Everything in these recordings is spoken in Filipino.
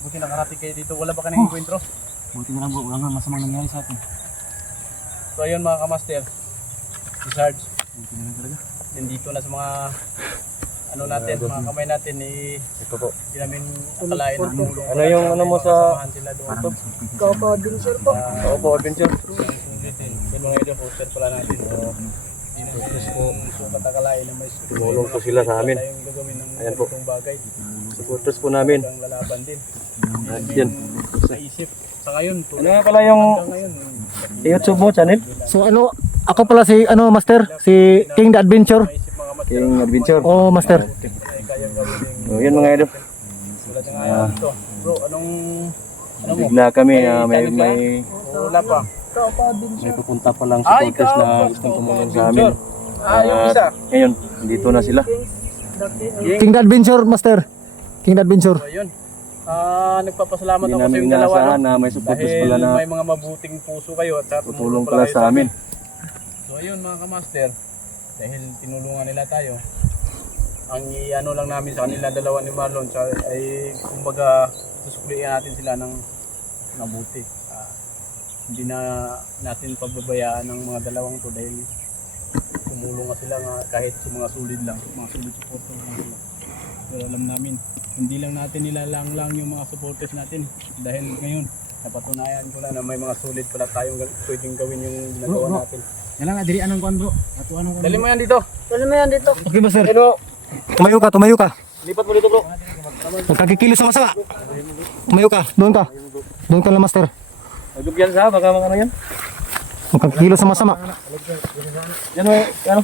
Buti nakarating kayo dito. Wala ba kanang enkwentro? Buti na lang bro, wala nga masamang nangyari sa atin. So ayun mga kamaster, si Sarge, Buti na lang talaga. nandito na sa mga ano natin, mga kamay natin Ito po. hindi namin akalain na tumulong. Ano yung ano mo sa- Samahan sila doon. Parang Kapa din sir po. Opo, adventure. Sulitin. Yan mga idol, poster pala natin. Hindi na sila kung sukat akalain na may Tumulong po sila sa amin. tayong gagawin ng Ayan po. ganitong bagay. Supporters po namin. Ang lalaban din. At yan. Naisip. Sa ngayon, Ano nga pala yung ngayon, YouTube mo channel? So ano, ako pala si ano master, si King the Adventure. naisip mga master. King Adventure. Oh master. Ay kayang gawin yung So, yun mga idol. tulad ng ngayon dito. Bro, ano mo? Bigla kami may Wala pa. Kapa din sir. may pupunta pa lang Ay, supporters na ikaw. gustong tumulong sa amin. Yung isa. Ngayon, dito na sila. King the Adventure master. King the Adventure. So, ayun. Nagpapasalamat Hindi ako sa namin yung dalawa. inaasahan No? na may supporters Dahil pala na may mga mabuting puso kayo at sa tutulong pala kayo sa amin. So ayun mga kamaster, dahil tinulungan nila tayo, ang ano lang namin sa kanila dalawa ni Marlon ay kumbaga susuklian natin sila ng mabuti. Hindi na natin pababayaan ng mga dalawang to dahil tumulong nga sila nga kahit sa mga solid lang, mga solid supporters lang sila. Pero alam namin, hindi lang natin nilalang lang yung mga supporters natin dahil ngayon napatunayan ko na may mga solid pala tayong pwedeng gawin yung ginagawa natin. Yan lang diri anong kuan bro. Ato anong Dali mo yan dito. Dali mo yan dito. Okay master. Tumayo ka, tumayo ka. Lipat mo dito bro. Huwag kang kikilos sa masama. Tumayo ka, doon ka. Doon ka lang master. Agad yan sa baka mga ano yan. Huwag kang kikilos sa masama. Yan o, ano?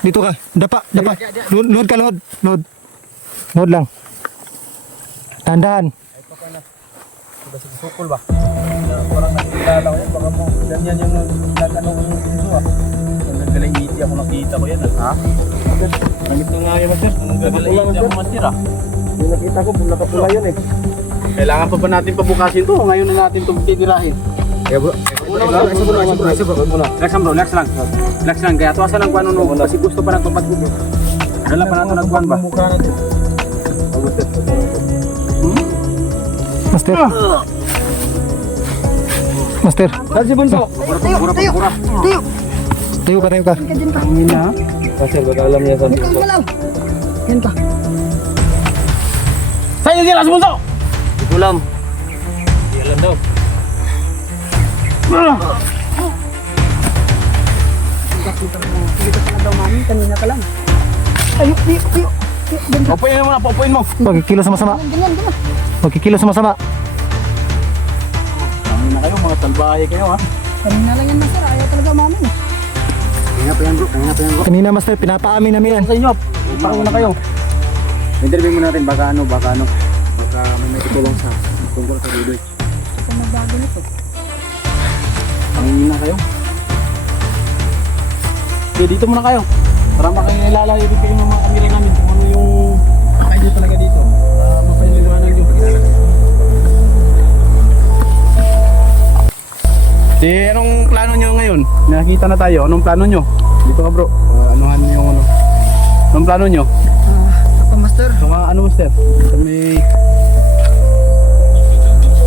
Dito ka. Dapa, dapa. Load ka, load. Load lang. Tandaan. Basta sa sukol ba? Parang nakikilala ko yan. Baka mo ganyan yung nagano ko yung puso ah. Ang gagaling media ako nakita ko yan ah. Ha? Namit na nga yan master. Ang gagaling media ako master ah. Yung nakita ko, nakapula yan eh. Kailangan pa ba natin pabukasin to? Ngayon na natin itong titirahin. Kaya bro. Relax lang bro, relax lang. Relax lang, kaya tuwasan lang kung ano no. Kasi gusto pa nagpapat ko. Dala pa natin nagkuhan ba? Master. Master. Saan si Bunso? Tayo. Tayo ka, tayo ka. Ka dyan ka. Kasi baka alam niya saan. Dito ka lang. Yan ka. Sa'yo sila, sumunso! Hindi ko alam. Hindi alam daw. Dito ka na daw mami. Kanina ka lang. Tayo. Dyan ka. Paupuin mo na, paupuin mo. Huwag kikilos sa masama. Ganyan. Huwag kikilos sa masama. Kami na kayo, mga salbahe kayo ha. Kanina lang yan master. Ayaw talaga mami. Kaya pa yan bro. Kanina master, pinapaamin namin yan. Sa inyo, utang na kayo. Interview mo natin baka ano. Baka may tutulong sa tungkol sa Dudoy. Ito magbago nito. Pangingin na kayo. Okay, dito muna kayo. Para makilala din kayo ng mga kamera namin kung ano yung kayo talaga dito. Mapaliliwanag nyo. Anong plano nyo ngayon? Nakita na tayo. Anong plano nyo? Dito ka bro. Anuhan nyo yung ano. Anong plano nyo? Ako master. So ano master? May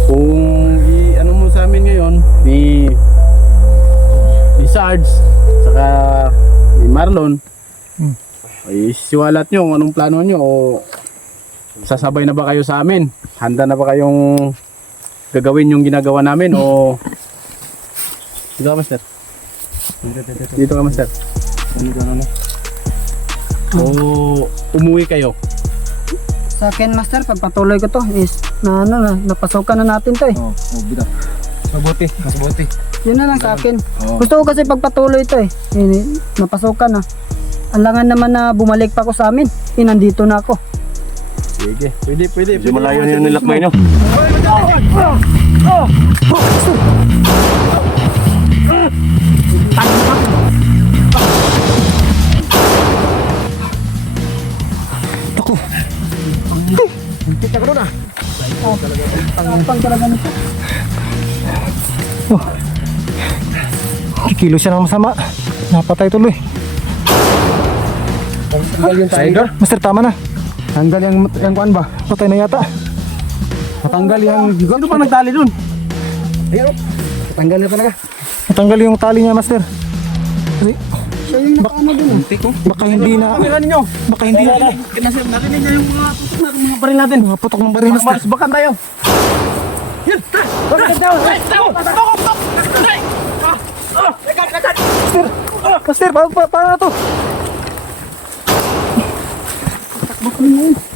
kung ano mo sa amin ngayon ni Sarge saka ni Marlon ay siwalat nyo kung anong plano nyo o sasabay na ba kayo sa amin? Handa na ba kayong gagawin yung ginagawa namin o dito ka master? Dito ka master? O umuwi kayo? Sa akin master, pagpatuloy ko to is napasukan na natin to eh. Bida. Mas buti. Yun na lang sa akin. Gusto ko kasi pagpatuloy to eh. Napasukan na. Alangan naman na bumalik pa ako sa amin. Nandito na ako. Sige, pwede. Medyo malayo na yung nilakbay nyo. Ako. Kita ka doon ah. Pang talaga nito. Kikilos siya ng masama. Napatay tuloy. Tanggal yung tiger. Master, tama na. Tanggal yung kuan ba? Patay na yata. Natanggal yung bigot. Sino ba nagtali dun? Tanggal na talaga. Natanggal yung tali niya, master. Kasi, Siya yung nakaano dun eh. baka hindi na, Kamera ninyo. baka hindi na, Narinig niya yung mga tutok na mga baril natin. mga putok ng baril, master. Marsbakan tayo. Yan! Bakit tayo? Master, paano na to? Takbo kami ngayon.